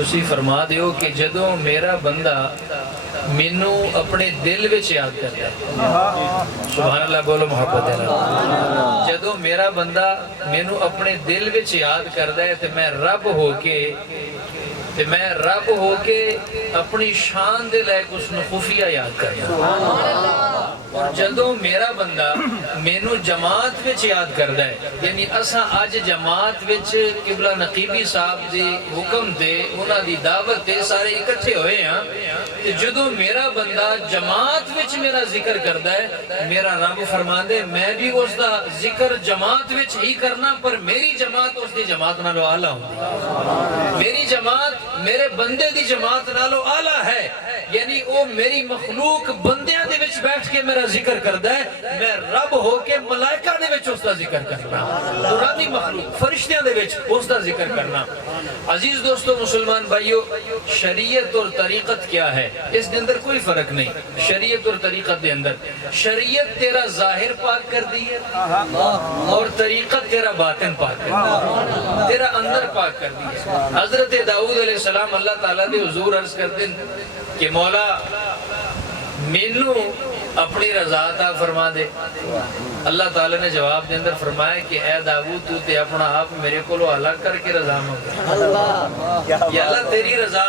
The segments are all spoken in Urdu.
تسی فرما دیو کہ جدوں میرا بندہ مینوں اپنے دل وچ یاد کردا ہے، سبحان اللہ بولو محبت ہے اللہ، جدوں میرا بندہ مینوں اپنے دل وچ یاد کردا ہے تے میں رب ہو کے اپنی شان دے لائق اس نو خفیہ یاد کردا، اور جدوں میرا بندہ مینوں جماعت وچ یاد کردا ہے، یعنی اساں اج جماعت وچ قبلہ نقیبی صاحب دی حکم تے انہاں دی دعوت تے سارے اکٹھے ہوئے ہاں، تے جدوں میرا بندہ جماعت وچ میرا ذکر کردا ہے، میرا رب فرماندے میں بھی اس دا ذکر جماعت وچ ہی کرنا، پر میری جماعت اس دی جماعت نالوں اعلیٰ ہوندی، میری جماعت میرے بندے دی جماعت نالوں اعلیٰ ہے، یعنی وہ میری مخلوق بندیاں دے وچ بیٹھ کے میرا ذکر کردا ہے، میں رب ہو کے ملائکہ دے وچ اس دا ذکر کرنا، قرآنی مخلوق فرشتیاں دے وچ اس دا ذکر کرنا۔ عزیز دوستو مسلمان بھائیو، شریعت اور طریقت کیا ہے؟ اس دے اندر کوئی فرق نہیں، شریعت اور طریقت دے اندر شریعت تیرا ظاہر پاک کر دی ہے اور طریقت تیرا باطن پاک کر دی ہے، تیرا اندر پاک کر دی ہے۔ حضرت داؤد علیہ السلام اللہ تعالیٰ دے حضور عرض کرتے ہیں کہ مولا مینوں اپنی رضا عطا فرما دے، اللہ تعالیٰ نے جواب دے اندر فرمایا کہ اے داؤد تو تے اپنا آپ میرے کو الگ کر کے رضا مانگ، یا اللہ تیری رضا،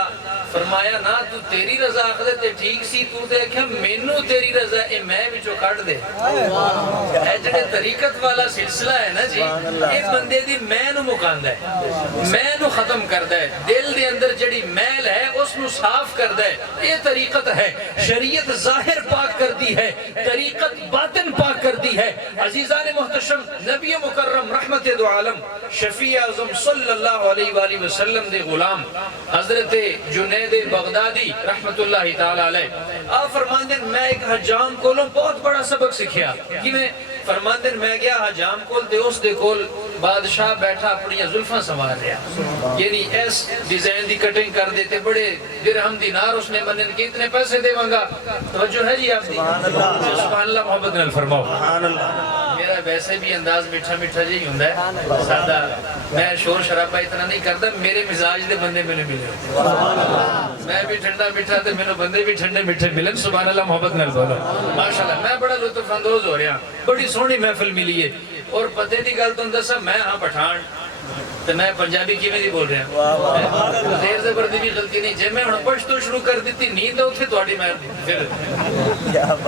فرمایا نا تو تیری رضا آخدے تے ٹھیک سی، تو تے کہا مینوں تیری رضا اے میں وچوں کٹ دے، اے جڑے طریقت والا سلسلہ ہے نا جی، ایک بندے دی میں نو مکاندا ہے، میں نو ختم کردا ہے، دل دے اندر جڑی میل ہے اس نو صاف کردا ہے، یہ طریقت ہے۔ شریعت ظاہر پاک کر دی ہے، طریقت باطن پاک کر دی ہے۔ عزیزان محتشم، نبی مکرم رحمت دو عالم شفیع اعظم صلی اللہ علیہ وآلہ وسلم دے غلام حضرت جنید بغدادی رحمت اللہ تعالی علیہ آپ فرماندے میں ایک حجام کولوں بہت بڑا سبق سکھیا، کہ میں فرماندے میں گیا حجام کول تے اس دے کول بادشاہ بیٹھا اپنی زلفاں سنوار رہا، یعنی ایس ڈیزائن دی کٹنگ کر دیتے، بڑے درہم دینار اس نے منن کے اتنے پیسے دے مانگا، توجہ ہے جی آپ دی، سبحان اللہ محبت نال فرماؤ، میرا ویسے بھی انداز میٹھا میٹھا جی ہوندا ہے سادہ، میں شور شرابہ اتنا نہیں کرتا، میرے مزاج دے بندے میں ملے، میں بھی ٹھنڈا میٹھا تے میرے بندے بھی ٹھنڈے میٹھے ملن، سبحان اللہ محبت نال بولو ماشاءاللہ۔ میں بڑا لطف اندوز ہو رہا، بڑی سونی محفل ملی ہے، اور پتے دی گل تو دسا میں ہاں پٹھان تو میں پنجابی کیویں دی بول رہا، دیر زبر دی بھی غلطی نہیں، جے میں ہن پشتو شروع کر دیتی نیند اوتھے تہاڈی میں پھر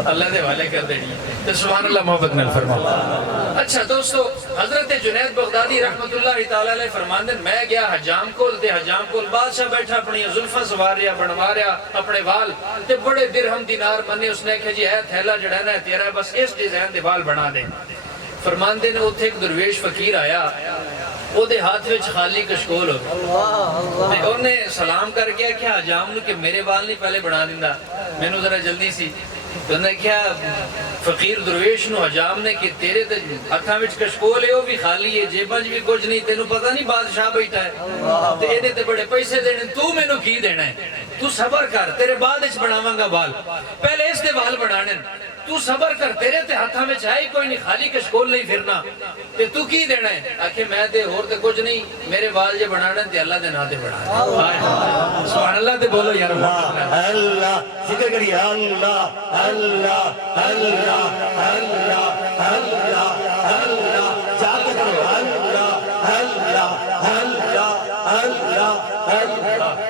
اللہ دے حوالے کر دینی تے سبحان اللہ محبت نال فرماؤ۔ اچھا دوستو، حضرت جنید بغدادی رحمت اللہ تعالی علیہ فرماندے میں گیا حجام کول تے حجام کول بادشاہ بیٹھا اپنی زلفاں سوار رہا، بنوا رہا اپنے وال تے بڑے درہم دینار منے، اس نے کہا جی اے تھیلا جڑا ہے نا تیرا، بس اس ڈیزائن دے وال بنا دے۔ فرماندے نے اوتھے ایک درویش فقیر آیا، او دے ہاتھ وچ خالی کشکول ہو، تے اونے سلام کر کے کیا حجام نو کہ میرے وال نہیں پہلے بنا دیندا، مینوں ذرا جلدی سی، تو نے کیا فقیر درویش نو حجام نے کہ تیرے تے ہتھاں وچ کشکول ہے او بھی خالی ہے، جیباں وچ بھی کچھ نہیں، تینوں پتہ نہیں بادشاہ بیٹھا ہے تے ایدے تے بڑے پیسے دینے، تو مینوں کی دینا ہے، تو صبر کر، تیرے بعد وچ بناواں گا وال، پہلے اس دے وال بنانے، تو صبر کر، تیرے تے ہاتھاں میں چاہی کوئی نہیں، خالی کشکول نہیں پھرنا، تے تو کی دینا ہے؟ آکھے میں تے اور تے کچھ نہیں، میرے وال جے بنانا تے اللہ دے نا تے بنا، سبحان اللہ تے بولو یار، اللہ ذکر کریے، اللہ اللہ اللہ اللہ اللہ اللہ، جا کے کرو اللہ اللہ اللہ اللہ اللہ۔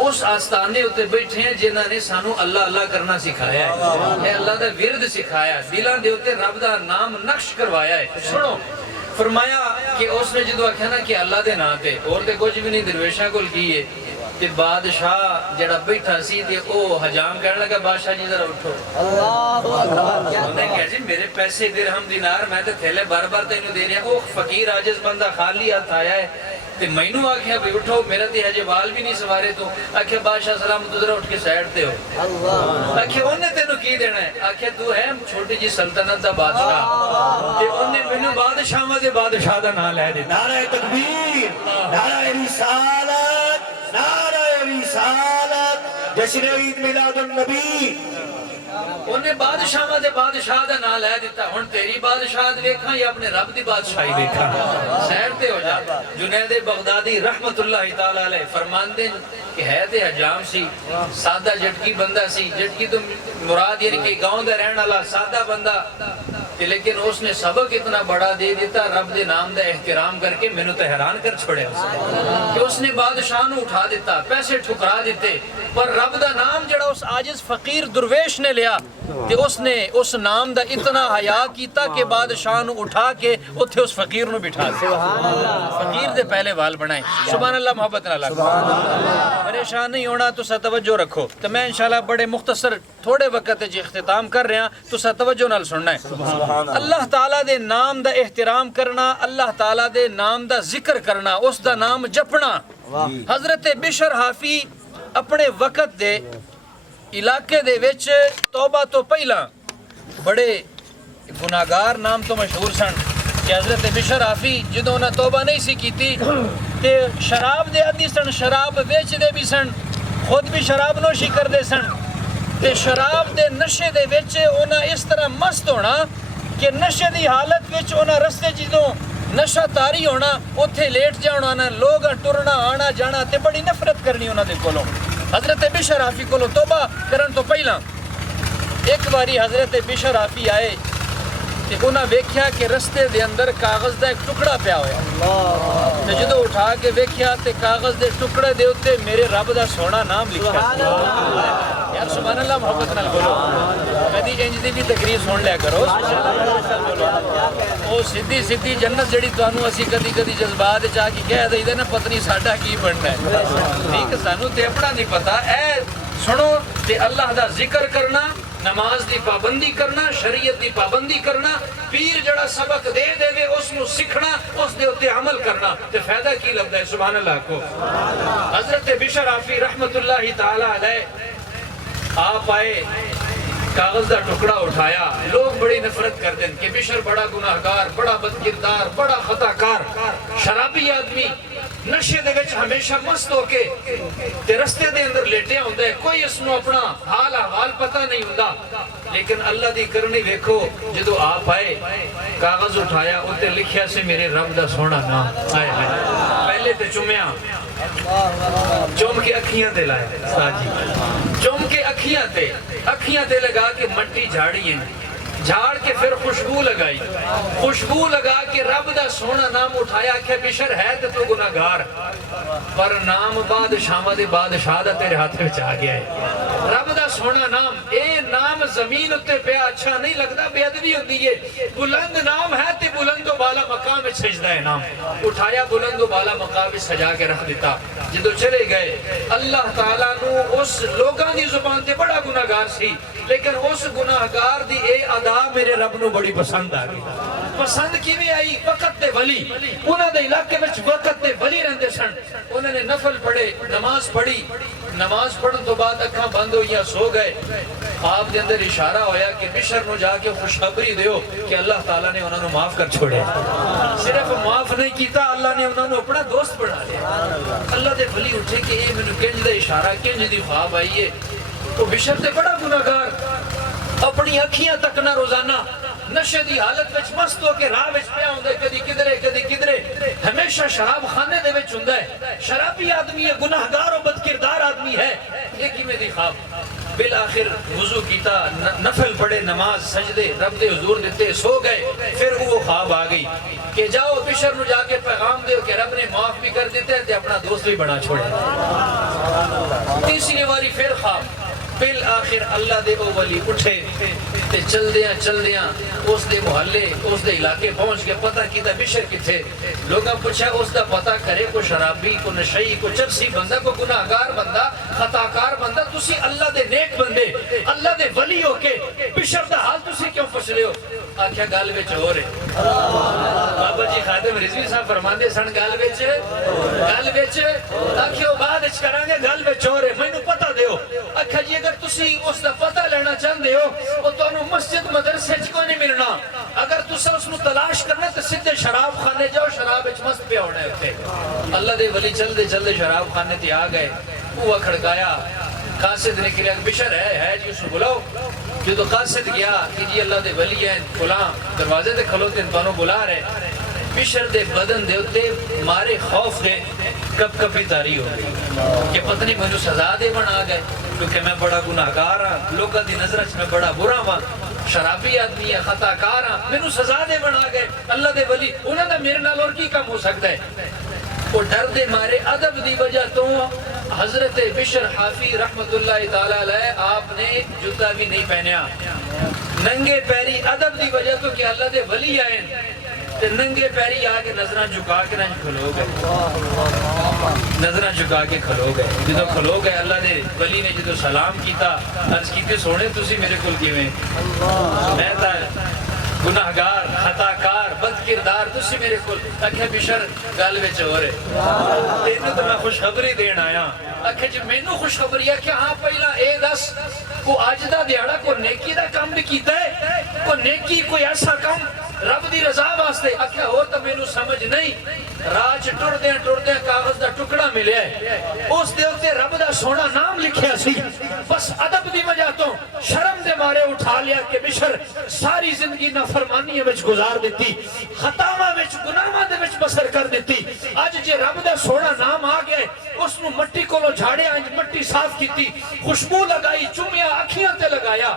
اس آستانے ہوتے بیٹھے ہیں جنہاں نے سانو اللہ اللہ کرنا سکھایا ہے، اے اللہ دا ورد سکھایا ہے، دلان دے ہوتے رب دا نام نقش کروایا ہے۔ سنو فرمایا کہ اس نے جدو آکھیا نا کہ اللہ دے نا تے اور تے کچھ بھی نہیں، درویشاں کول کیے تے بادشاہ جڑا بیٹھا سی تے او حجام کہنے لگا بادشاہ جی ذرا اٹھو، انہوں نے کہا جی میرے پیسے درہم دینار میں تے تھیلے بار بار تینوں دے رہے ہیں، او فقیر عاجز بندہ خالی ہاتھ آیا ہے تے مینوں آکھیا بھی اٹھو، میرا تے ہجے وال بھی نہیں سوارے، تو آکھیا بادشاہ سلام تو ذرا اٹھ کے سائیڈ تے ہو، آکھیا انہیں تینوں کی دینا ہے؟ آکھیا تو ہے چھوٹی جی سلطنت دا بادشاہ، تے انہیں مینوں بادشاہ دے بادشاہ دا نام لے دیتا۔ نعرہ تکبیر، نعرہ رسالت، نعرہ رسالت، جشن عید میلاد النبی، انہیں بادشاہاں دے بادشاہ دا نام لے دیتا ہن تیری بادشاہت ویکھاں یا اپنے رب دی بادشاہی ویکھاں سیر تے ہو جا جنید بغدادی رحمت اللہ تعالی علیہ فرماندے کہ ہے تے حجام سی سادہ جٹکی بندہ سی جٹکی تو مراد یعنی کہ گاؤں دا رہن والا سادہ بندہ لیکن اس نے سبق اتنا بڑا دے دیتا رب دے نام دا احترام کر کے مینوں تے حیران کر چھوڑے کہ اس نے بادشاہ نو اٹھا دیتا پیسے ٹھکرا دیتے پر رب دا نام جڑا اس عاجز فقیر درویش نے لیا تے اس نے اس نام دا اتنا حیا کیتا کہ بادشاہ نو اٹھا کے اتھے اس فقیر نو بٹھا دیا فقیر دے پہلے وال بنائے سبحان اللہ محبت نہ لگ پریشان نہیں ہونا تو توجہ رکھو تو میں انشاءاللہ بڑے مختصر تھوڑے وقت جی اختتام کر رہا تو توجہ نال سننا ہے اللہ تعالیٰ دے نام دا احترام کرنا اللہ تعالیٰ دے نام دا ذکر کرنا اس دا نام جپنا حضرت بشر حافی اپنے وقت دے علاقے دے وچ توبہ تو پہلا بڑے گناہگار نام تو مشہور سن کہ حضرت بشر حافی جدوں نہ توبہ نہیں سی کیتی تے شراب دے عادی سن شراب ویچ دے بھی سن خود بھی شراب نوشی کر دے سن تے شراب دے نشے دے وچ انہاں اس طرح مست ہونا کہ نشے دی حالت وچ انہاں رستے جدوں نشہ تاری ہونا اتھے لیٹ جانا لوگ ٹرنا آنا جانا تے بڑی نفرت کرنی انہاں دے کولوں حضرت بشر حافی کولوں توبہ کرن تو پہلا ایک باری حضرت بشر حافی آئے تے انہاں ویکھیا کہ رستے دے اندر کاغذ دا ایک ٹکڑا پیا ہویا تے جدوں اٹھا کے ویکھیا تے کاغذ دے ٹکڑے دے اوتے میرے رب دا سونا نام لکھیا یار سبحان اللہ محبت نال بولو کدی انج دی بھی تقریر سن لیا کرو او سیدھی سیدھی جنت جڑی تانوں اسی کدی کدی جذبات وچ آ کے کہہ دئیے نا پتہ نہیں ساڈا کی بننا ہے ٹھیک سانوں تے اپنا نہیں پتہ اے سنو تے اللہ دا ذکر کرنا نماز دی پابندی کرنا شریعت دی پابندی کرنا پیر جڑا سبق دے دے وے اس نو سکھنا اس دے اوتے عمل کرنا تے فائدہ کی لگدا ہے سبحان اللہ کو حضرت بشر حافی رحمت اللہ تعالی علیہ آپ آئے کاغذ دا ٹکڑا اٹھایا لوگ بڑی نفرت کر دیں کہ بشر بڑا گناہگار بڑا بدکردار بڑا خطا کار شرابی آدمی نشے دے وچ ہمیشہ مست ہو کے تے رستے دے اندر لیٹیا ہوندا ہے کوئی اس نو اپنا حال احوال پتہ نہیں ہوندا لیکن اللہ دی کرنی ویکھو جدو آپ آئے کاغذ اٹھایا اوتے لکھیا سے میرے رب دا سونا نام آئے پہلے تے چومیا چوم کے اکھیاں تے لائے ساجی چوم کے اکھیاں تے لگا کے مٹی جھاڑی ہیں جھاڑ کے پھر خوشبو لگائی خوشبو لگا کے رب دا سونا نام اٹھایا کہ بشر ہے تو گناہگار پر نام بادشاہ دے بادشاہ دا تیرے ہاتھ میں آ گیا ہے رب دا سونا نام اے نام زمین اتے پہ اچھا نہیں لگتا بے ادبی ہوتی ہے بلند نام ہے تے بلند و بالا مقام میں سجدہ ہے نام اٹھایا بلند و بالا مقام میں سجا کے رکھ دیتا جدو چلے گئے اللہ تعالیٰ نو اس لوگاں دی زبان تے بڑا گناہگار سی لیکن اس گناہگار دی اے ادا میرے رب نو بڑی پسند آ گئی پسند کی بھی آئی وقت دے ولی انہوں دے علاقے میں وقت دے ولی رہندے سن انہوں نے نفل پڑھے نماز پڑھی نماز پڑھن تو بعد اکھاں بند ہوئیاں سو گئے آپ دے اندر اشارہ ہویا کہ بشر نو جا کے خوشخبری دیو کہ اللہ تعالیٰ نے انہوں نے معاف کر چھوڑے صرف معاف نہیں کیتا اللہ نے انہوں نے اپنا دوست بنا لیا اللہ دے ولی اٹھے کہ اے میں کنج دے اشارہ کنج دی خواب آئیے تو بشر تے بڑا گناہگار اپنی اکھیاں تک نہ روزانہ نشے دی حالت وچ مست ہو کے راہ وچ پیا ہوندا ہے کدی کدھرے ہمیشہ شراب خانے دے وچ ہوندا ہے شرابی آدمی ہے گناہگار و بدکردار آدمی ہے یہ کیویں دی خواب بالآخر وضو کیتا نفل پڑھے نماز سجدے رب دے حضور دیتے سو گئے پھر وہ خواب آ گئی کہ جاؤ بشر نو جا کے پیغام دیو کہ رب نے معاف بھی کر دیتے تے اپنا دوست بھی بنا چھوڑے تیسری باری پھر خواب بالآخر اللہ دے او ولی اٹھے تے چل دیاں اس دے محلے اس دے علاقے پہنچ کے پتہ کیتا بشر کتھے لوگاں پوچھا اس دا پتہ کرے کو شرابی کو نشئی کو چرسی بندہ کو گناہگار بندہ خطاکار بندہ تسی اللہ دے نیک بندے اللہ دے ولی ہو کے بشر دا حال تسی کیوں پھسلے ہو آکھیا گل وچ ہو رہے بابا جی خادم رضوی صاحب فرماندے سن گل وچ آکھیا بعد وچ کرانگے گل وچ ہو رہے مینوں پتہ دیو آکھیا جی اگر تسی اس دا پتہ لینا چاہندے ہو او تانوں مسجد مدرسے وچ کوئی نہیں ملنا اگر تساں اس نو تلاش کرنا تے سیدھے شراب خانے جاؤ شراب وچ مست پیا ہونا ہے اوتھے اللہ دے ولی چلدے شراب خانے تے آ گئے بوا کھڑکایا قاصد نے کہا بشر ہے جی اس کو بلاؤ جو قاصد گیا کہ جی اللہ دے ولی ہیں فلاں دروازے تے کھلوتے ہیں تانوں بلا رہے بشر دے بدن دے اتے مارے خوف دے کب کبھی تاری ہو گئی کہ پتنی مجھے سزا دے بنا گئے کیونکہ میں بڑا گناہگار ہاں لوگوں دی نظر میں بڑا برا ہاں شرابی آدمی ہے خطا کار ہاں مینوں سزا دے بنا گئے اللہ دے ولی انہاں دا میرے نال اور کی کم ہو سکتا ہے وہ ڈر دے مارے ادب دی وجہ تو حضرت بشر حافی رحمت اللہ تعالی علیہ آپ نے جوتا بھی نہیں پہنیا ننگے پیری ادب دی وجہ تو کہ اللہ دے ولی آئے تے ننگے پیری آگے نظرہ جھکا کے رنج کھلو گئے نظرہ جھکا کے کھلو گئے جدو کھلو گئے اللہ دے ولی نے جدو سلام کیتا عرض کیتے سونے تسی میرے کل کیویں میں تا گناہگار خطاکار بد کردار تسی میرے کل اکھے بشر گل وچ ہو رہے تینوں تو میں خوشخبری دین آیا اکھے جی مینوں خوشخبری ہے کہ ہاں پہلا اے دس کو اج دا دیہڑا کو نیکی دا کام بھی کیتا ہے کو نیکی کوئی ایسا کام رب دی رضا واسطے اکھے ہو تو مینوں سمجھ نہیں راج ٹردے کاغذ دا ٹکڑا ملیا ہے اس دے اوتے رب دا سونا نام لکھیا سی بس ادب دی وجہ تو شرم دے مارے اٹھا لیا کہ بشر ساری زندگی نافرمانی وچ گزار دیتی خطاواں وچ گناہاں دے وچ بسر کر دیتی اج جے رب دا سونا نام آ گیا اس نو مٹی کولو جھاڑیا مٹی صاف کیتی خوشبو لگائی چومیا اکھیاں تے لگایا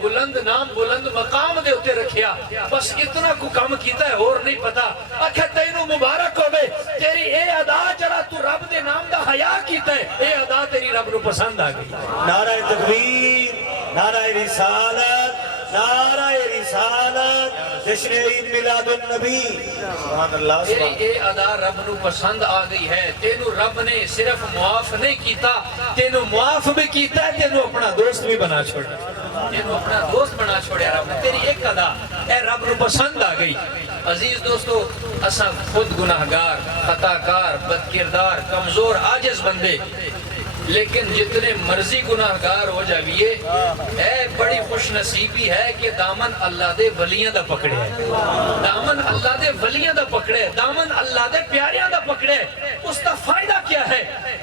بلند نام بلند مقام دے اوتے رکھیا بس اتنا کو کم کیتا ہے اور نہیں پتا اکھے تینوں مبارک ہوے تیری اے ادا جڑا تو رب دے نام دا حیا کیتا ہے اے ادا تیری رب نو پسند آ گئی نعرہ تکبیر نعرہ رسالت نعرہ رسالت جشن عید میلاد النبی سبحان اللہ تیری اے ادا رب نو پسند آ گئی ہے تینوں رب نے صرف معاف نہیں کیتا تینوں معاف بھی کیتا ہے تینوں اپنا دوست بھی بنا چھوڑا تینوں اپنا دوست بنا چھوڑیا رب نے تیری ایک ادا اے رب نو پسند آ گئی عزیز دوستو اساں خود گناہگار خطاکار بدکردار کمزور عاجز بندے لیکن جتنے مرضی گناہگار ہو جاویے اے بڑی خوش نصیبی ہے کہ دامن اللہ دے ولیاں دا پکڑے دامن اللہ دے ولیاں دا پکڑے دامن اللہ دے پیاریاں دا پکڑے اس دا فائدہ کیا ہے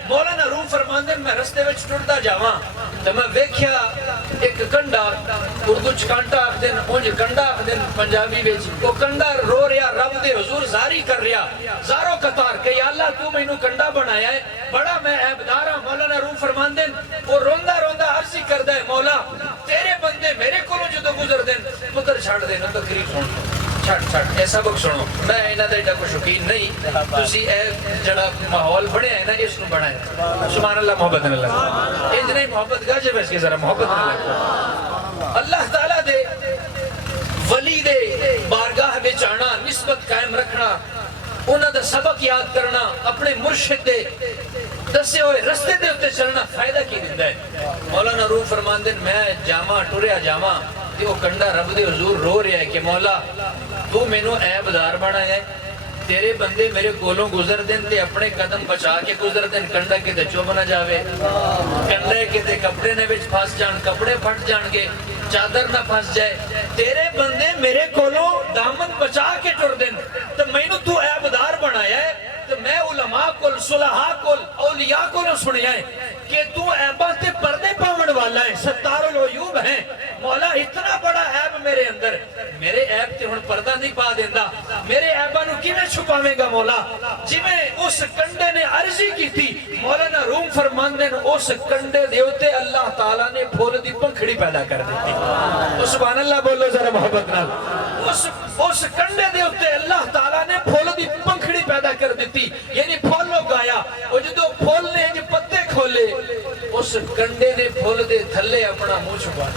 مولانا روم فرماندے میں رستے وچ ٹردا جاواں تے میں ویکھیا ایک کنڈا اردو چ کانٹا آکھدن اونج کنڈا آکھدن پنجابی وچ او کنڈا رو رہیا رب دے حضور زاری کر رہیا زارو قطار کہ یا اللہ تو مینوں کنڈا بنایا ہے بڑا میں عیبدار ہاں مولانا روم فرماندے وہ روندا روندا عرضی کردا ہے مولا تیرے بندے میرے کولوں جدوں گزر دین پتر چھڑ دے نہ تقریر سن چھڑ اے سبق سنو میں انہاں دا ایڈا کوئی شوقین نہیں تسی اے جڑا ماحول بنیا ہے نا اس نو بنایا سبحان اللہ محبت اللہ انج نہیں محبت گا جے بس کے ذرا محبت اللہ اللہ تعالی دے ولی دے بارگاہ وچ آنا نسبت قائم رکھنا انہاں دا سبق یاد کرنا اپنے مرشد دے دسے ہوئے رستے دے اتے چلنا فائدہ کی دیندا ہے مولانا روح فرماندے میں جاواں ٹریا جاواں تے او کنڈا رب دے حضور رو رہا ہے کہ مولا تو مینوں عیبدار بنایا ہے تیرے بندے میرے کولوں گزر دین تے اپنے قدم بچا کے گزر دین کنڈا کتے چوب نہ جاوے کنڈے کتے کپڑے نے وچ پھس جان کپڑے پھٹ جان گے چادر نہ پھس جائے تیرے بندے میرے کولوں دامن بچا کے ٹر دین تے مینوں تو عیبدار بنایا ہے تو میں علماء کل صلحاء کل اولیاء کل سنیا ہے کہ تو عیباں تے پردے پاون والا ہے ستار العیوب ہیں مولا اتنا بڑا عیب میرے اندر میرے عیب تے ہن پردہ نہیں پا دیندا میرے عیباں نو کیویں چھپاویں گا مولا جویں اس کنڈے نے عرضی کیتی مولانا روم فرماندے نے اس کنڈے دے اوتے اللہ تعالی نے پھول دی پنکھڑی پیدا کر دتی سبحان اللہ بولو ذرا محبت نال اس کنڈے دے اوتے اللہ تعالی نے پھول دی پنکھڑی پیدا کر دیتی یعنی پھول گایا وہ جدو پھول نے جو پتے کھولے اس کنڈے نے پھول دے تھلے اپنا منہ چھپا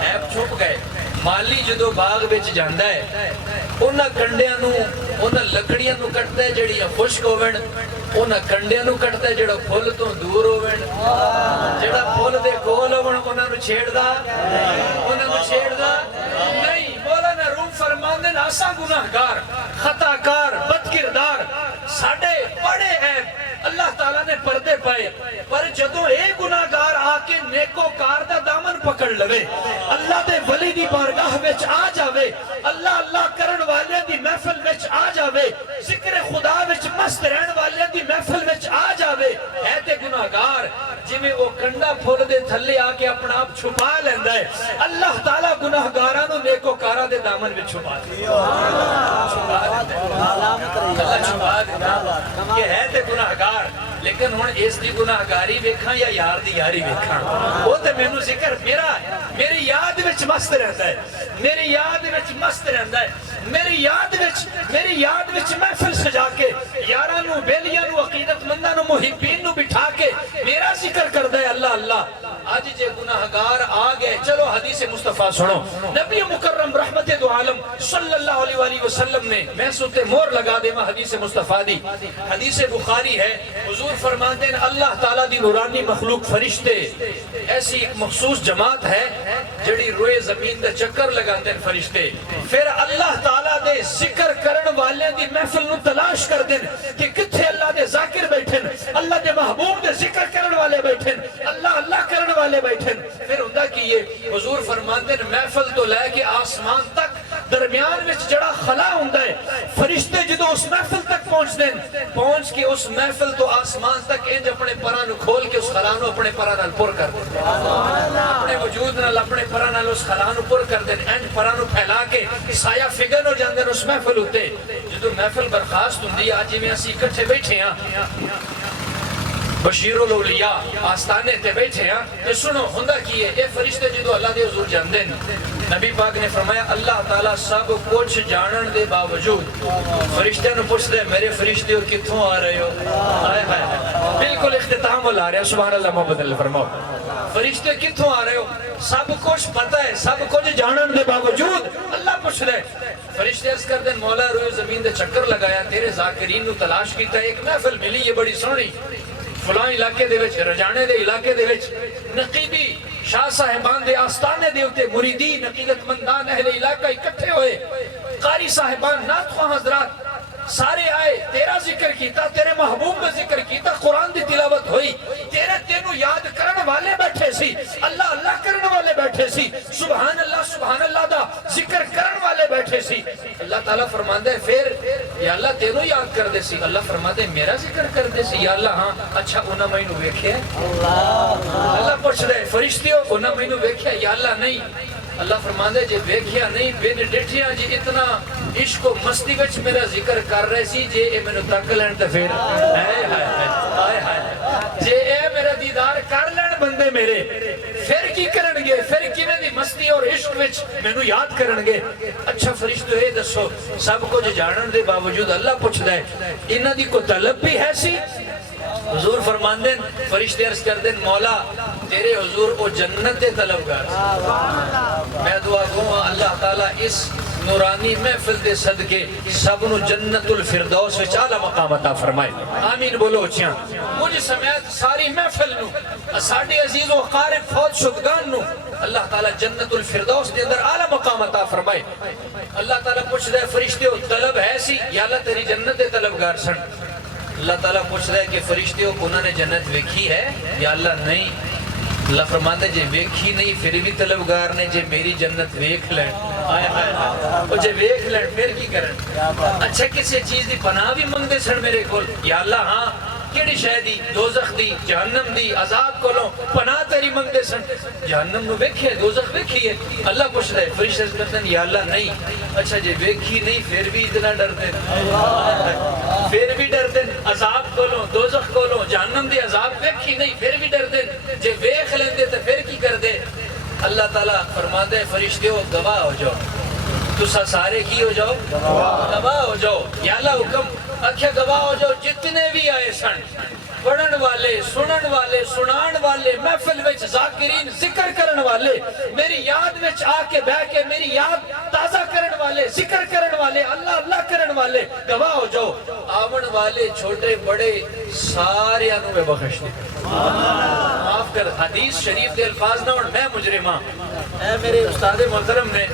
عیب چھپ گئے مالی جدو باغ وچ جاندا ہے انہاں کنڈیاں نو انہاں لکڑیاں نو کٹدا ہے جڑیاں خشک ہوون انہاں کنڈیاں نو کٹدا ہے جڑا پھل تو دور ہوون جڑا پھل دے کول ہون انہاں نو چھیڑدا نہیں مولانا روم فرماندے نے اساں گناہگار خطاکار بدکردار ساڈے بڑے عیب اللہ تعالیٰ نے پردے پائے پر جدوں اے گناہگار آ کے نیکوکار دا دامن پکڑ لوے اللہ دے ولی دی بارگاہ وچ آ جاوے اللہ اللہ کرن والے دی محفل وچ آ جاوے ذکر خدا وچ مست رہن والے دی محفل وچ آ جاوے جاوے ہے تے گناہگار جویں او کنڈا پھول دے تھلے آ کے اپنا آپ چھپا لیندا ہے اللہ تعالی گناہگاراں نو نیکوکاراں دے دامن وچ چھپا دیندا اللہ چھپا دیندا کہ ہے تے گناہگار لیکن ہن اس دی گناہگاری ویکھاں یا یار دی یاری ویکھاں او تے مینوں ذکر میری یاد وچ مست رہندا ہے میری یاد وچ مست رہندا ہے میری یاد وچ محفل سجا کے یاراں نو بیلیاں نو عقیدت منداں نو محبین نو بٹھا کے میرا ذکر کردا ہے اللہ اللہ آج جے گناہگار آ گئے چلو حدیث مصطفیٰ سنو نبی مکرم رحمت دو عالم صلی اللہ علیہ وآلہ وسلم نے میں سوتے مور لگا دے میں حدیث مصطفیٰ دی حدیث بخاری ہے حضور فرماتے ہیں اللہ تعالیٰ دی نورانی مخلوق فرشتے ایسی ایک مخصوص جماعت ہے جڑی روئے زمین دے چکر لگاتے ہیں فرشتے پھر اللہ تعالیٰ دے ذکر کرن والے دی محفل نو تلاش کر دیں کہ کتھے اللہ دے ذاکر بیٹھن اللہ دے محبوب دے ذکر کرن والے بیٹھن اللہ کرن والے بیٹھن پھر ہوندہ کی یہ حضور فرماتے ہیں محفل تو لے کے آسمان تک درمیان وچ جڑا خلا ہوندہ ہے فرشتے جدو اس محفل تک پہنچ دیں پہنچ کے اس محفل تو آسمان تک انج اپنے پرانو کھول کے اس خلانو اپنے پرانال پر کر دیں اپنے وجود نال اپنے پرانال اس خلانو پر کر دیں انج پرانو پھیلا کے سایہ فگن ہو جاندے اس محفل ہوتے جدو محفل برخاست ہوندی آج میں اسی اکٹھے بیٹھے ہیں بشیر الاولیاء آستانے تے بیٹھے ہیں کہ سنو ہوندہ کیے اے فرشتے جدو اللہ دے حضور جاندے نبی پاک نے فرمایا اللہ تعالیٰ سب کچھ جانن دے باوجود فرشتے نے پوچھ دے میرے فرشتے ہو کتھوں آ رہے ہو آئے بالکل اختتام ہو لا رہے ہیں سبحان اللہ محمد اللہ فرماؤ فرشتے کتھوں آ رہے ہو سب کچھ پتہ ہے سب کچھ جانن دے باوجود اللہ پوچھ دے فرشتے اس کر دیں مولا روئے زمین دے چکر لگایا تیرے ذاکرین نو تلاش کیتا ایک محفل ملی یہ بڑی سونی فلاں علاقے دے وچ رجانے دے علاقے دے وچ نقیبی شاہ صاحبان دے آستانے دے ہوتے مریدین عقیدت مندان اہل علاقہ اکٹھے ہوئے قاری صاحبان نعت خواہ حضرات سارے آئے تیرا ذکر کیتا تیرے محبوب کا ذکر کیتا قرآن دی تلاوت ہوئی تیرے تینوں یاد کرن والے بیٹھے سی اللہ کرن والے بیٹھے سی سبحان اللہ دا ذکر کرن والے بیٹھے سی اللہ تعالیٰ فرماندہ ہے پھر یا اللہ تینوں یاد کر دے سی اللہ فرماندہ ہے میرا ذکر کر دے سی یا اللہ ہاں اچھا انہاں میں انہوں ویکھے اللہ پوچھ رہے فرشتیوں انہاں میں انہوں ویکھے یا اللہ نہیں اللہ فرماندہ ہے جے ویکھیا نہیں بین ڈیٹھیاں جے اتنا عشق و مستی وچ میرا ذکر کر رہے سی جے اے میں تک لین تے پھر جے اے میرا دیدار کر لین بندے میرے پھر کی کرن گے پھر کیویں دی مستی اور عشق وچ مینوں یاد کرن گے اچھا فرشتو اے دسو سب کچھ جانن دے باوجود اللہ پوچھدا ہے انہاں دی کوئی طلب بھی ہے سی حضور فرماندے فرشتے عرض کر دیں مولا تیرے حضور او جنت طلبگار میں دعا گوں اللہ تعالیٰ اس نورانی محفل دے صدقے سب نو جنت الفردوس وچ اعلی مقام عطا فرمائے آمین بولو اچھیاں مجھ سمیت ساری محفل نو ساڈے عزیز و قارب فوت شدگان نو اللہ تعالیٰ جنت الفردوس دے اندر اعلی مقام عطا فرمائے اللہ تعالیٰ پوچھ دے فرشتے طلب ہے سی یا اللہ تیری جنت دے طلبگار سن اللہ تعالیٰ پوچھ رہا ہے کہ فرشتوں انہوں نے جنت ویکھی ہے یا اللہ نہیں اللہ فرماتا ہے جے ویکھی نہیں پھر بھی طلبگار نے جے میری جنت ویکھ لین اور جے ویکھ لین پھر کی کرن اچھا کسی چیز دی پناہ بھی منگتے سن میرے کول یا اللہ ہاں کیڑی شے دی دوزخ دی جہنم دی عذاب کولوں پناہ تیری منگتے سن جہنم نو ویکھی ہے دوزخ ویکھی ہے اللہ پوچھ رہے فرشتے کہتے ہیں یا اللہ نہیں اچھا جے ویکھی نہیں پھر بھی اتنا ڈرتے پھر بھی ڈرتے عذاب کولوں دوزخ کولوں جہنم دی عذاب ویکھی نہیں پھر بھی ڈرتے جے ویکھ لیندے تے پھر کی کر دے اللہ تعالیٰ فرماتے ہیں فرشتوں گواہ ہو جاؤ تسا سارے کی ہو جاؤ گواہ ہو جاؤ یا اللہ حکم اکھے گواہ ہو جاؤ جتنے بھی آئے سن پڑھن والے سنن والے سنان والے محفل وچ ذاکرین ذکر کرن والے میری یاد وچ آ کے بہ کے میری یاد تازہ کرن والے ذکر کرن والے اللہ کرن والے گواہ ہو جاؤ آون والے چھوٹے بڑے سارے انو میں بخش دے معاف کر حدیث شریف دے الفاظ نہ اور میں مجرماں اے میرے استاد محترم نے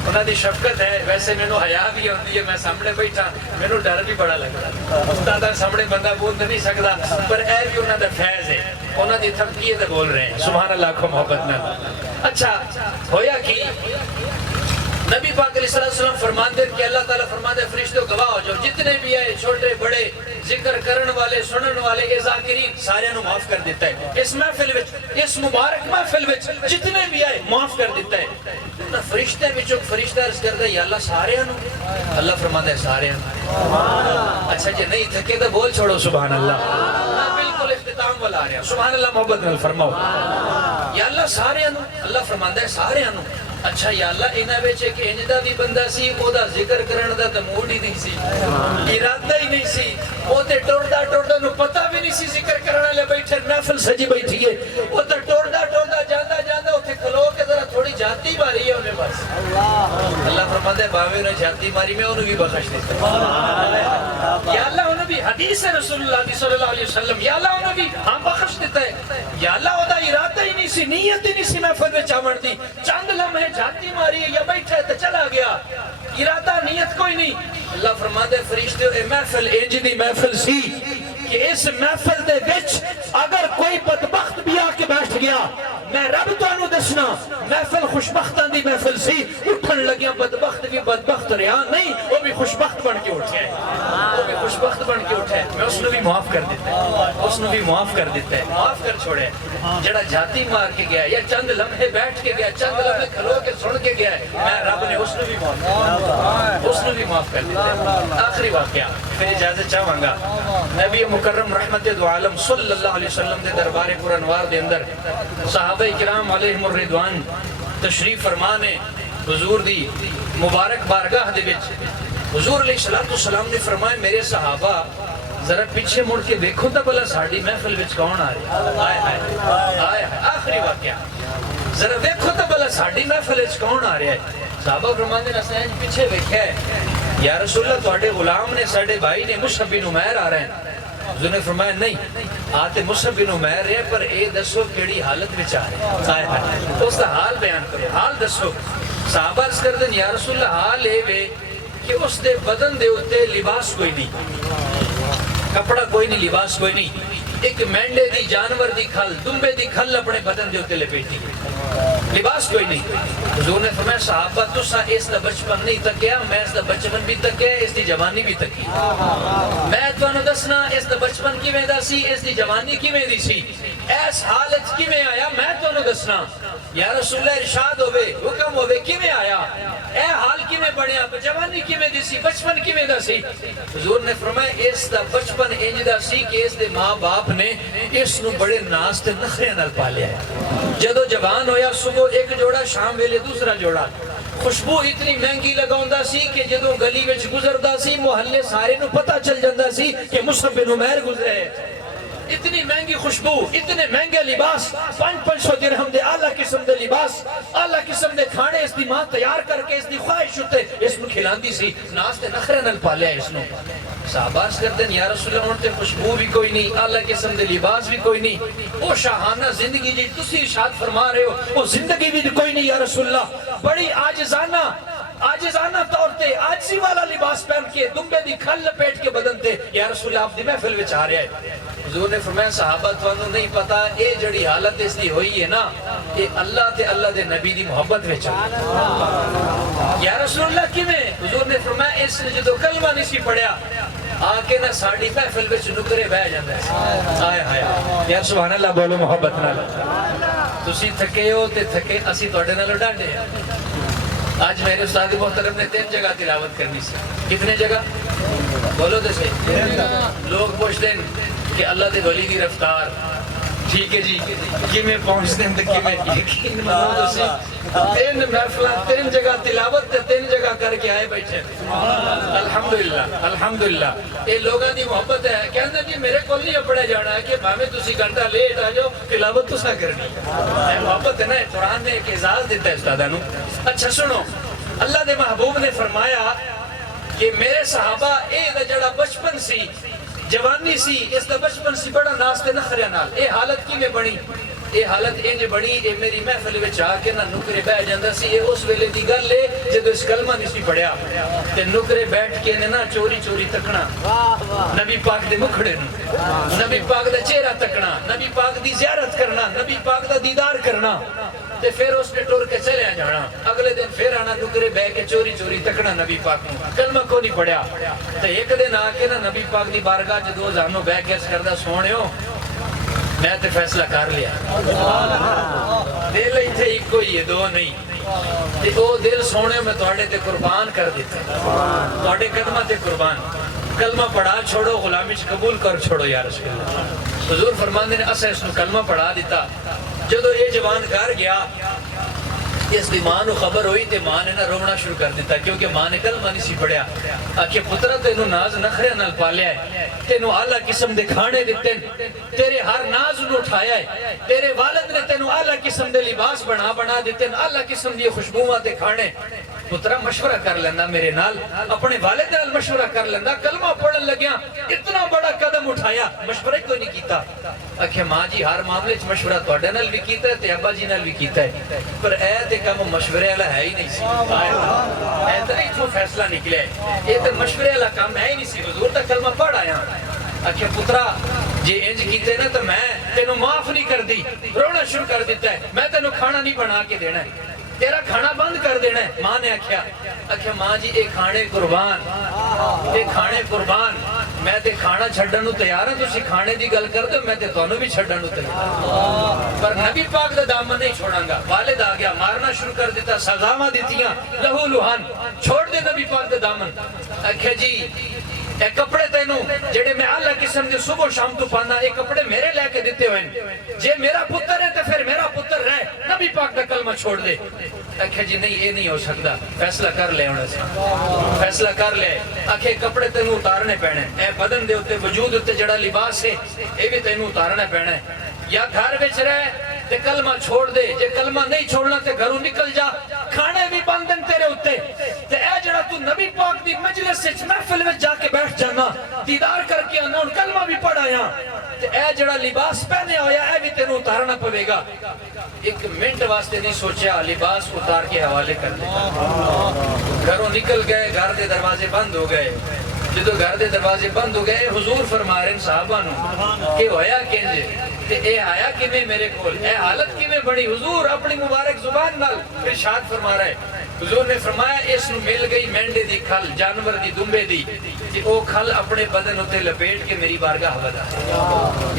انہاں دی شفقت ہے ویسے میں نو حیا بھی ہوندی ہے میں سامنے بیٹھا میں نو ڈر بھی بڑا لگتا استاداں سامنے بندہ بول نہیں سکدا پر اے بھی انہاں دا فیض ہے انہاں دی تھپکیے تے بول رہے ہیں سبحان اللہ کو محبت نال اچھا ہویا کی نبی پاک علیہ السلام فرماتے ہیں کہ اللہ تعالیٰ فرماتے ہیں فرشتوں گواہ ہو جاؤ، جتنے بھی آئے چھوٹے بڑے ذکر کرن والے سنن والے اے ذاکرین سارے نو معاف کر دیتا ہے۔ اس محفل وچ، اس مبارک محفل وچ جتنے بھی آئے معاف کر دیتا ہے۔ نہ فرشتے وچوں فرشتہ عرض کردا ہے یا اللہ سارے نو، اللہ فرماتا ہے سارے نو۔ اچھا جی نہیں تھکے تو بول چھوڑو سبحان اللہ۔ بالکل اختتام والا آ رہا، سبحان اللہ محبت نال فرماؤ یا اللہ سارے نو، اللہ فرماتا ہے سارے نو۔ اچھا یا اللہ انہاں وچ ایک انج دا بھی بندہ سی او دا ذکر کرن دا تے موڈ ہی نہیں سی، ارادہ ہی نہیں سی، او تے ٹردا ٹردا نو پتہ بھی نہیں سی ذکر کرن والے بیٹھے محفل سجی بیٹھی ہے، او تے ٹردا ٹردا جاندا جاندا اوتھے کھلو کے ذرا تھوڑی جاتی ماری ہے انہیں بس۔ اللہ فرماتا ہے باویں نے جاتی ماری میں انہوں بھی بخش دیتا یا اللہ انہوں بھی حدیث ہے رسول اللہ صلی اللہ علیہ وسلم یا اللہ انہوں بھی ہاں بخش دیتا ہے یا اللہ او دا ارادہ ہی نہیں سی، نیت ہی نہیں سی محفل میں چامن دی، چند لمحے جاتی ماری یا بیٹھا ہے تو چلا گیا، ارادہ نیت کوئی نہیں۔ اللہ فرماتا ہے فرشتے اے محفل انج دی محفل سی کہ اس محفل دے وچ اگر کوئی بدبخت بھی آ کے بیٹھ گیا میں رب تانوں دسنا محفل خوشبختاں دی محفل سی، اٹھن لگیا بدبخت بھی بدبخت رہا نہیں، وہ بھی خوشبخت بن کے اٹھا ہے، وہ بھی خوشبخت بن کے اٹھا ہے، میں اس نے بھی معاف کر دیتا ہے، اس نے بھی معاف کر دیتا ہے، معاف کر چھوڑے جڑا جاتی مار کے گیا یا چند لمحے بیٹھ کے گیا، چند لمحے کھلو کے سن کے گیا ہے، میں رب نے اس نے بھی معاف کر دیتا ہے، اس نے بھی معاف کر دیتا ہے۔ آخری واقعہ پھر اجازت چاہوں گا، نبی مکرم رحمت دو عالم صلی اللہ علیہ وسلم دے دربار پر انوار دے اندر صحابہ کرام علیہم الرضوان تشریف فرمانے حضور دی مبارک بارگاہ دے وچ حضور علیہ السلام نے فرمائے میرے صحابہ ذرا پیچھے مڑ کے دیکھو تا بلا ساڑی محفل وچ کون آ رہا ہے، آئے آخری واقعہ ذرا دیکھو تا بلا ساڑی محفل وچ کون آ رہا ہے۔ صحابہ فرماندے نے سین پیچھے ویکھیا ہے یا رسول اللہ تواڈے غلام نے ساڈے بھائی نے مصعب بن عمیر آ رہے ہیں۔ حضور نے فرمایا نہیں آتے مصعب بن عمیر ہے پر اے دسو کیڑی حالت وچ آ رہے ہیں، اس دا حال بیان کرو، حال دسو۔ صحابہ عرض کردے یا رسول اللہ حال اے وے کہ اس دے بدن دے اوتے لباس کوئی نہیں، کپڑا کوئی نہیں، لباس کوئی نہیں، ایک مینڈے دی جانور دی کھل دمبے دی کھل اپنے بدن دے اوتے لپیٹی ہے، لباس کوئی نہیں۔ حضور نے فرمایا صحابہ تساں اس دا بچپن نہیں تکیا، میں اس دا بچپن بھی تکیا، اس دی جوانی بھی تکی، میں تانوں دسنا اس دا بچپن کیویں دا سی، اس دی جوانی کیویں دی سی، اس حالت کیویں آیا میں تانوں دسنا یا رسول اللہ ارشاد ہوے حکم ہوے کیویں آیا، اے حال کیویں بنیا، جوانی کیویں دی سی، بچپن کیویں دا سی۔ حضور نے فرمایا اس دا بچپن انج دا سی کہ اس دے ماں باپ نے اس نو بڑے ناز تے نخرے نال پالیا ہے، جدو جوان ہویا صبح ایک جوڑا شام ویلے دوسرا جوڑا، خوشبو اتنی مہنگی لگاوندا سی کہ جدو گلی وچ گزردا سی محلے سارے نو پتہ چل جاندا سی کہ مصعب بن عمیر گزرے ہے، اتنی مہنگی خوشبو، اتنے مہنگے لباس، 500 درہم دے اعلیٰ قسم دے لباس، اعلیٰ قسم دے کھانے اس دی ماں تیار کر کے اس دی خواہش ہوتے اس نو کھلاندی سی، ناز تے نخرے نال پالیا اس نو۔ صحابہ عرض کرتے ہیں یا رسول اللہ انتے خوشبو بھی کوئی نہیں، اعلیٰ قسم دے لباس بھی کوئی نہیں، وہ شاہانہ زندگی جی تسی ارشاد فرما رہے ہو وہ زندگی بھی کوئی نہیں یا رسول اللہ، بڑی عاجزانہ طور تے عاجزی والا لباس پہن کے دمبے دی کھل لپیٹ کے بدن تے یا رسول اللہ آپ دی محفل وچ آ رہا ہے۔ حضور نے فرمایا صحابہ تانوں نہیں پتا اے جڑی حالت اس دی ہوئی ہے نا اے اللہ تے اللہ دے نبی دی محبت وچ یا رسول اللہ کیویں؟ حضور نے فرمایا اس نے جدو کلمہ نہیں سی پڑھیا آ کے نہ ساڑی محفل وچ نکرے بہ جاندا ہے، آئے ہائے یا سبحان اللہ بولو محبت نال، تسی تھکے ہو تے تھکے اسی تواڈے نال ڈاڈے ہیں۔ آج میرے استاد محترم نے 3 جگہ تلاوت کرنی سی، کتنے جگہ بولو تے صحیح، لوگ پوچھتے ہیں کہ اللہ دے ولی دی رفتار ٹھیک ہے جی کیویں پہنچتے ہیں تے کیویں یقین منو تسی 3 محفلاں 3 جگہ تلاوت تے 3 جگہ کر کے آئے بیٹھے الحمدللہ الحمدللہ، اے لوگاں دی محبت ہے، کہندے جی میرے کول نہیں پڑھیا جانا ہے کہ بھاویں تسی گھنٹہ لیٹ آ جاؤ تلاوت تساں کرنی ہے، محبت ہے نا، قرآن نے ایک اعزاز دیتا ہے استاداں نو۔ اچھا سنو اللہ دے محبوب نے فرمایا کہ میرے صحابہ اے دا جڑا بچپن سی جوانی سی اس دا بچپن سی بڑا ناز تے نخرے نال، اے حالت کیویں بنی؟ اے حالت انج بڑی اے میری محفل وچ آ کے نہ نکرے بیٹھ جاندا سی، اے اس ویلے دی گل ہے جدوں اس کلمہ نہیں سی پڑھیا تے نکرے بیٹھ کے نے نا چوری چوری تکنا نبی پاک دے مکھڑے نو، نبی پاک دا چہرہ تکنا، نبی پاک دی زیارت کرنا، نبی پاک دا دیدار کرنا، تے پھر اس نے ٹر کے چلے جانا، اگلے دن پھر آنا نکرے بہ کے چوری چوری تکنا نبی پاک نو، کلمہ کو نہیں پڑھیا تے ایک دن آ کے نا نبی پاک دی بارگاہ چ دو زانو بہ کے عرض کردا سونیو میں تے فیصلہ کر لیا، دل ایتھے ایکو ہی ہے دو نہیں، تے او دل سونے میں تواڈے تے قربان کر دیتا، تواڈے قدماں تے قربان، کلمہ پڑھا چھوڑو غلامی چ قبول کر چھوڑو یا رسول اللہ۔ حضور فرماندے نے اسا اس نو کلمہ پڑھا دیتا، جدو اے جوان گھر گیا اس دی ماں نو خبر ہوئی تے ماں نے نہ رونا شروع کر دیتا، کیونکہ ماں نے کلمہ نہیں سی پڑھیا، آکھے پترا تینوں ناز نخرے نال پالیا ہے، تینوں اعلیٰ قسم دے کھانے دیتے، تیرے ہر ناز نو اٹھایا ہے، تیرے والد نے تینوں اعلیٰ قسم دے لباس بنا دیتے، اعلیٰ قسم دی خوشبوواں تے کھانے، پترا مشورہ کر لینا میرے نال، اپنے والد نال مشورہ کر لینا، کلمہ پڑھن لگیا اتنا بڑا قدم اٹھایا، مشورہ کوئی نہیں کیتا، آکھے ماں جی ہر معاملے چ مشورہ تواڈے نال بھی کیتا ہے تے ابا جی نال بھی کیتا ہے، پر اے تے کم مشورے والا ہے ہی نہیں سی، اے تے اتھوں فیصلہ نکلیا ہے، اے تے مشورے والا کام ہے ہی نہیں سی، حضور دا کلمہ پڑھ آیا، آکھے پترا جے انج کیتے نا تو میں تینوں معاف نہیں کر دی، رونا شروع کر دیتا ہے، میں تینوں کھانا نہیں بنا کے دینا ہے، تیرا کھانا بند کر دینا ہے، ماں نے آکھیا ماں جی اے کھانے قربان، اے کھانے قربان، میں تے کھانا چھڈن نو تیار ہاں، تسی کھانے دی گل کر دو میں تے تانوں بھی چھڈن نو تیار، پر نبی پاک دا دامن نہیں چھوڑاں گا، والد آ گیا مارنا شروع کر دیتا، سزاواں دتیاں لہو لوہان، چھوڑ دے نبی پاک دا دامن، آکھیا جی اے کپڑے تینوں جڑے میں اعلیٰ قسم دے صبح شام تو پانا، اے کپڑے میرے لے کے دیتے ہوئے، جے میرا پتر ہے تو پھر میرا پتر رہے، نبی پاک دا کلمہ چھوڑ دے، آکھے جی نہیں یہ نہیں ہو سکتا، فیصلہ کر لے ہونے سے، فیصلہ کر لے، آکھے کپڑے تینوں اتارنے پینے، اے بدن دے ہوتے وجود ہوتے جڑا لباس ہے اے بھی تینوں اتارنے پینے، یا گھر وچ رہے تے کلمہ چھوڑ دے، جے کلمہ نہیں چھوڑنا تے گھروں نکل جا، کھانے بھی بندن تیرے ہوتے، تے اے جڑا تو نبی پاک دی مجلس سے محفل میں جا کے بیٹھ جانا، دیدار کر کے آنا، ان کلمہ بھی پڑھ آیا، تے اے جڑا لباس پہنے ہویا اے بھی تینوں اتارنا پوے گا، ایک منٹ واسطے نہیں سوچیا، لباس اتار کے حوالے کر دیتا، گھروں نکل گئے، گھر دے دروازے بند ہو گئے، جدو گھر دے دروازے بند ہو گئے، حضور فرما رہے ہیں صحابہ نو کہ ہویا کنجے تے اے آیا کیویں میرے کول، اے حالت کیویں بڑی، حضور اپنی مبارک زبان نال ارشاد فرما رہے ہیں، حضور نے فرمایا اس نو مل گئی مینڈے دی کھل، جانور دی دمبے دی، کہ او کھل اپنے بدن ہوتے لپیٹ کے میری بارگاہ ودا،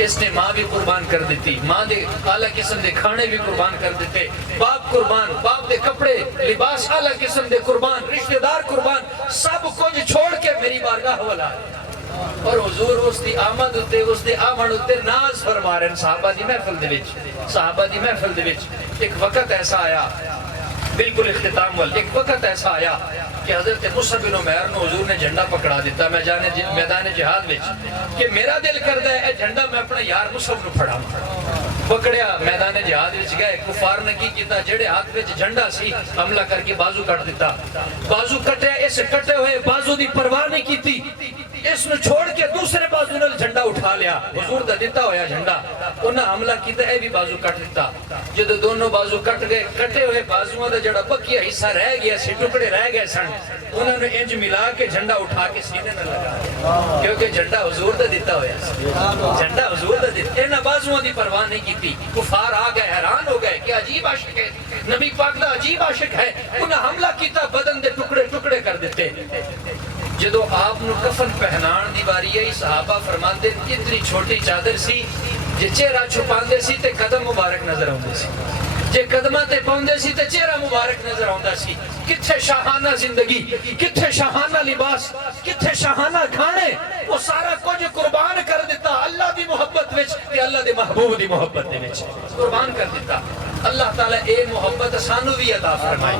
اس نے ماں بھی قربان کر دیتی، ماں دے اعلیٰ قسم دے کھانے بھی قربان کر دیتے، باپ قربان، باپ دے کپڑے لباس اعلیٰ قسم دے قربان، رشتہ دار قربان، سب کچھ چھوڑ کے میری بارگاہ ودا، اور حضور اس دی آمد ہوتے، اس دے آمد ہوتے ناز فرما رہے ہیں صحابہ دی محفل دے وچ، صحابہ دی محفل دے وچ ایک وقت ایسا آیا، بالکل اختتام وال ایک وقت ایسا آیا کہ حضرت مصعب بن عمیر نے حضور نے جھنڈا پکڑا دیتا میدان جہاد وچ کہ میرا دل کردا ہے اے جھنڈا میں اپنا یار مصعب نو پھڑاواں، پکڑیا میدان جہاد وچ گئے، کفار نے کی کیتا، جڑے ہاتھ وچ جھنڈا سی حملہ کر کے بازو کٹ دیتا، بازو کٹیا، اس کٹے ہوئے بازو دی پرواہ نہیں کیتی، اس نے چھوڑ کے دوسرے بازو نال جھنڈا اٹھا لیا، حضور دا دیتا ہویا جھنڈا، انہاں حملہ کیتا، اے بھی بازو کٹ دیتا، جدو دونوں بازو کٹ گئے، کٹے ہوئے بازوؤں دا جڑا بقیہ حصہ رہ گیا سی، ٹکڑے رہ گئے سن، انہوں نے انج ملا کے جھنڈا اٹھا کے سینے نہ لگا، کیونکہ جھنڈا حضور دا دیتا ہویا سی، جھنڈا حضور دا دیتا، انہاں بازوؤں دی پرواہ نہیں کیتی، کفار آ گئے، حیران ہو گئے کہ عجیب عاشق ہے، نبی پاک دا عجیب عاشق ہے، انہاں حملہ کیتا، بدن دے ٹکڑے ٹکڑے کر دیتے، جدو آپ نو کفن پہنان دی باری ہے، صحابہ فرماندے اتنی چھوٹی چادر سی، جے چہرہ چھپاندے سی تے قدم مبارک نظر آندے سی، جے قدمہ تے پاؤندے سی تے چہرہ مبارک نظر آندا سی، کتھے شاہانہ زندگی، کتھے شاہانہ لباس، کتھے شاہانہ کھانے، وہ سارا کچھ قربان کر دیتا اللہ دی محبت وچ تے اللہ دے محبوب دی محبت دے وچ قربان کر دیتا، اللہ تعالیٰ اے محبت سانو بھی عطا فرمائے،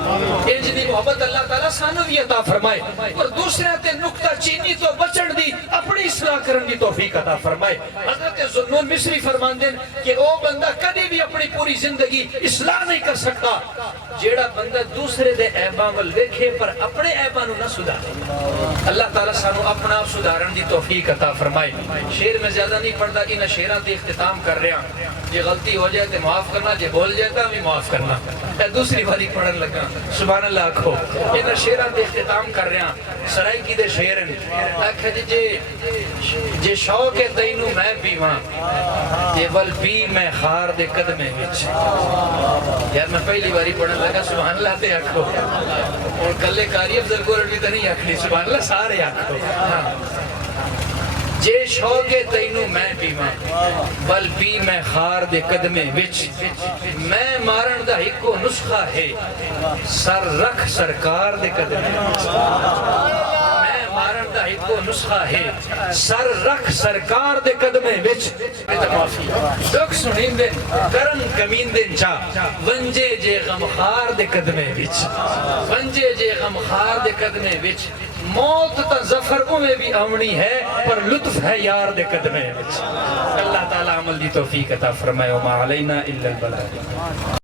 انج دی محبت اللہ تعالیٰ سانو بھی عطا فرمائے، اور دوسرے تے نکتہ چینی تو بچن دی اپنی اصلاح کرن دی توفیق عطا فرمائے۔ حضرت ذوالنون مصری فرماندے کہ او بندہ کدی بھی اپنی پوری زندگی اصلاح نہیں کر سکتا جیڑا بندہ دوسرے دے عیباں ول دیکھے پر اپنے عیباں نو نہ سدھارے۔ اللہ تعالیٰ سانو اپنا آپ سدھارن دی توفیق عطا فرمائے۔ شعر میں زیادہ نہیں پڑھتا، انہاں شعراں تے اختتام کر رہا ہوں، جے غلطی ہو جائے تے معاف کرنا، جے بول جائے تے بھی معاف کرنا، اے دوسری باری پڑھن لگا، سبحان اللہ آکھو، انہاں شعراں تے اختتام کر رہا ہوں، سرائکی دے شعر ہیں، آکھا جے شوق ہے تینوں میں پیواں، تے ول بھی میں خار دے قدمے وچ یار میں پہلی باری پڑھن لگا سبحان اللہ تے آکھو اور کلے کاری افضل کو رڑی تے نہیں آکھنی سبحان اللہ سارے آکھو جے شوقے تینوں میں پیواں ول بھی میں خار دے قدمے وچ میں مارن دا ہکو نسخہ ہے سر رکھ سرکار دے قدمے وچ میں مارن دا ہکو نسخہ ہے سر رکھ سرکار دے قدمے وچ دکھ سنین دے کرن کمین دے چا ونجے جے غمخار دے قدمے وچ ونجے جے غمخار دے قدمے وچ موت تا ظفر میں بھی آونی ہے پر لطف ہے یار دے قدمے وچ اللہ تعالی عمل دی توفیق عطا فرمائے وما علینا الا البلاغ